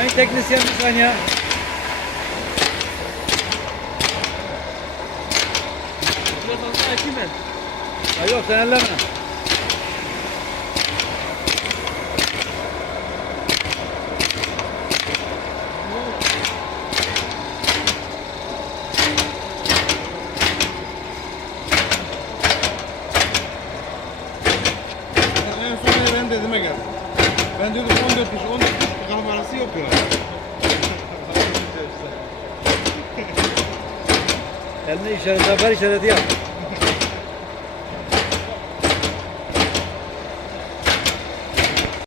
Sayın teknisyen bir saniye. Biraz fazla açayım ben. Ha yok sen elleme. En son ben dedime geldim. Ben dedim 14 kuş bakalım arası yok ya. Eline işaret, zafer işareti yap.